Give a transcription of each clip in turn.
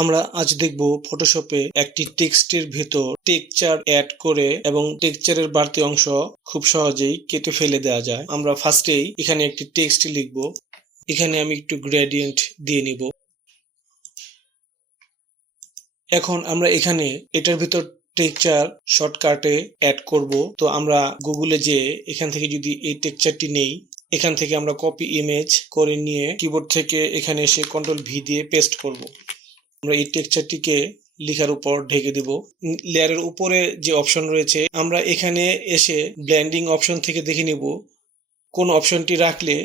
আমরা আজ দেখব ফটোশপে একটি টেক্সটের ভেতর টেকচার অ্যাড করে এবং টেকচারের বাড়তি অংশ খুব সহজেই কেটে ফেলে দেওয়া যায়। আমরা ফার্স্টেই এখানে একটি টেক্সট লিখব। এখানে আমি একটু গ্রেডিয়েন্ট দিয়ে নিব। এখন আমরা এখানে এটার ভিতর টেকচার শর্টকাটে অ্যাড করব। তো আমরা গুগলে যে এখান থেকে যদি এই টেকচারটি নেই, এখান থেকে আমরা কপি ইমেজ করে নিয়ে কিবোর্ড থেকে এখানে এসে কন্ট্রোল ভি দিয়ে পেস্ট করব। আমরা এই টেক্সচারটিকে লেখার উপর ঢেকে দিব। লেয়ারের উপরে যে অপশন রয়েছে, আমরা এখানে এসে ব্ল্যান্ডিং অপশন থেকে দেখে নিব, কোন অপশনটি রাখলে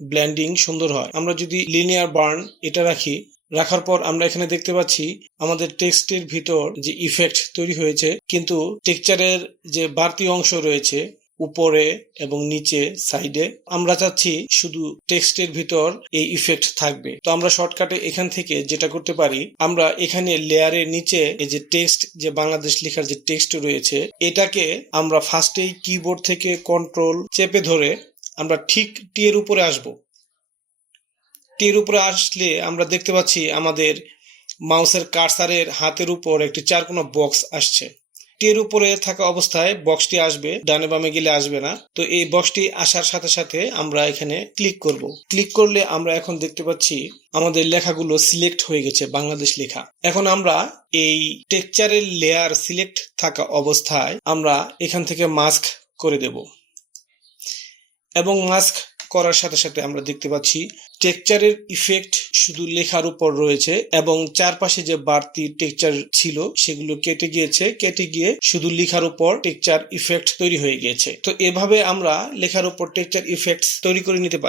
ব্ল্যান্ডিং সুন্দর হয়। আমরা যদি লিনিয়ার বার্ন এটা রাখি, রাখার পর আমরা এখানে দেখতে পাচ্ছি আমাদের টেক্সটের ভিতর যে ইফেক্ট তৈরি হয়েছে, কিন্তু টেক্সচারের যে বাড়তি অংশ রয়েছে উপরে এবং নিচে সাইডে আমরা চাচ্ছি শুধু টেক্সটের ভিতর এই ইফেক্ট থাকবে। তো আমরা শর্টকাটে এখান থেকে যেটা করতে পারি, আমরা এখানে লেয়ারের নিচে এই যে টেক্সট যে বাংলাদেশ লেখার যে টেক্সট রয়েছে, এটাকে আমরা ফার্স্টেই কিবোর্ড থেকে কন্ট্রোল চেপে ধরে আমরা ঠিক টি এর উপরে আসব। টি এর উপরে আসলে আমরা দেখতে পাচ্ছি আমাদের মাউসের কার্সারের হাতের উপর একটি চারকোনা বক্স আসছে। টির উপরে থাকা অবস্থায় বক্সটি আসবে, ডানে বামে গেলে আসবে না। তো এই বক্সটি আসার সাথে সাথে আমরা এখানে ক্লিক করব। ক্লিক করলে আমরা এখন দেখতে পাচ্ছি আমাদের লেখাগুলো সিলেক্ট হয়ে গেছে, বাংলাদেশ লেখা। এখন আমরা এই টেকচারের লেয়ার সিলেক্ট থাকা অবস্থায় আমরা এখান থেকে মাস্ক করে দেব। এবং মাস্ক করার সাথে সাথে আমরা দেখতে পাচ্ছি টেকচারের ইফেক্ট শুধু লেখার উপর রয়েছে এবং চারপাশে যে বাড়তি টেকচার ছিল সেগুলো কেটে গিয়েছে, কেটে গিয়ে শুধু লেখার উপর টেকচার ইফেক্ট তৈরি হয়ে গিয়েছে। তো এভাবে আমরা লেখার উপর টেকচার ইফেক্ট তৈরি করে নিতে পারি।